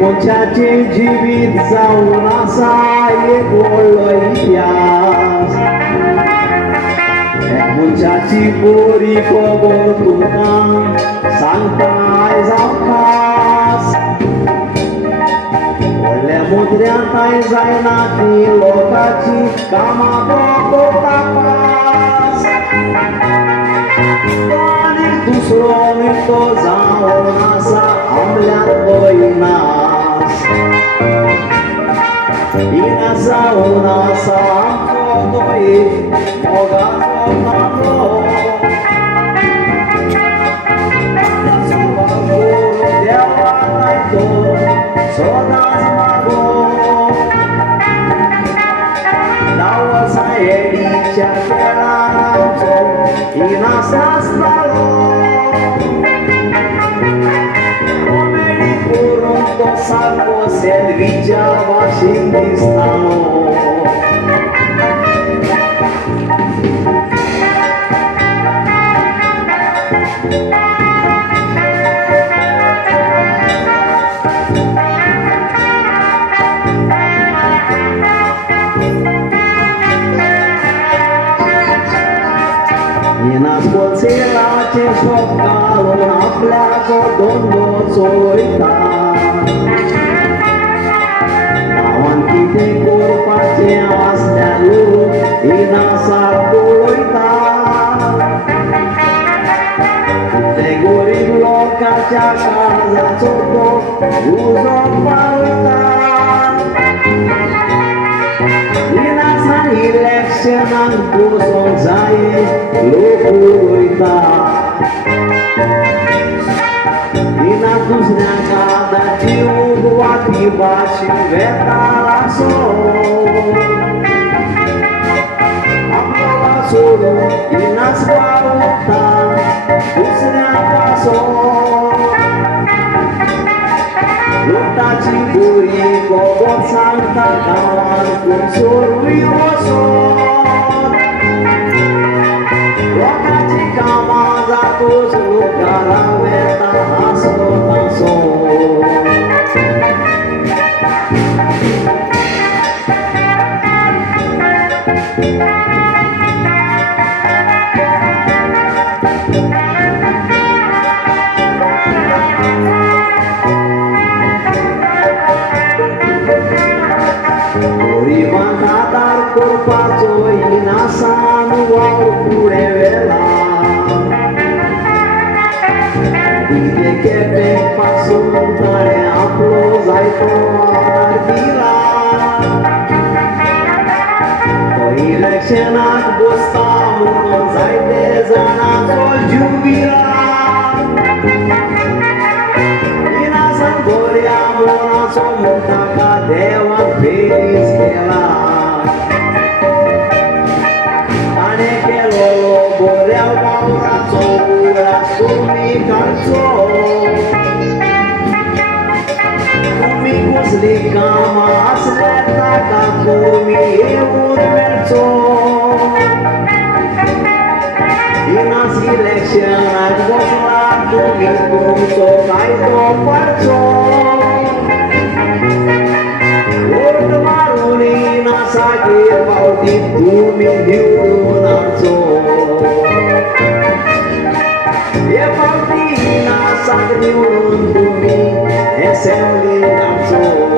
कोणच्याचे जीवित जाऊन असा एक ओळ इतिहास कोणच्याची पोरी खबर तुका सांगताय जाऊ खास व्हडल्या मुद्र्यां काय जायना ती लोकांची कामां तो तपास आनी दुसरो निकतो जावन आसा अंमल्यात पयनास हिंगा जावन आसा आमचो तो एक मोगाचो नालो देवा नायतो सदांच मागो डाव सायडीच्या खेळान आमचो हिनास आसतालो कॉमेडी करून तो सारको सेल्वीच्या भाशेन दिसतालो हिनास पोलसेलाचे शॉप घालून आपल्याचो धंदो चलयता गांवांत कितें करपाचें आसल्यार हिनासाक पळयता ते गरीब लोकांच्या काळजाचो तो उजो पावयता हिनासान इलेक्शनाक बसोंक जाय लोक उलयता हिना दुसऱ्याक आतां जीव वाटी भाशेन वेताळ आसो आपल्याला सोडून हिनाच पावता दुसऱ्याक आसो लोटाची बोरी गोबोर सांगता गांवांत खंयसरूय वचोन लोकांची कामां जातोच लोक घरा वेता हांसोन हांसोन गरिबांक आदार करपाचो हिनासान वावर फुडें व्हेला कितें केपें पासून ताणें आपलो जायतो आदार दिला तो इलेक्शनाक बसता म्हणून जायते जाणांचो जीव गेला हिनासान बऱ्या मनाचो म्हूण ताका देवान फेरीच केला ताणें केलो बऱ्या वावराचो उगडास तुमी काडचो तुमी कसली कामां आसल्यार ताका तुमी येवन मेळचो हिनास इलेक्शनाक बसला तुमी तुमचो कायदो पाडचो वोट मारून हिनासाचेर पावटी तुमी निवडून हाडचो हे फावटी हिनासाक निवडून तुमी एसेंब्लीक हाडचो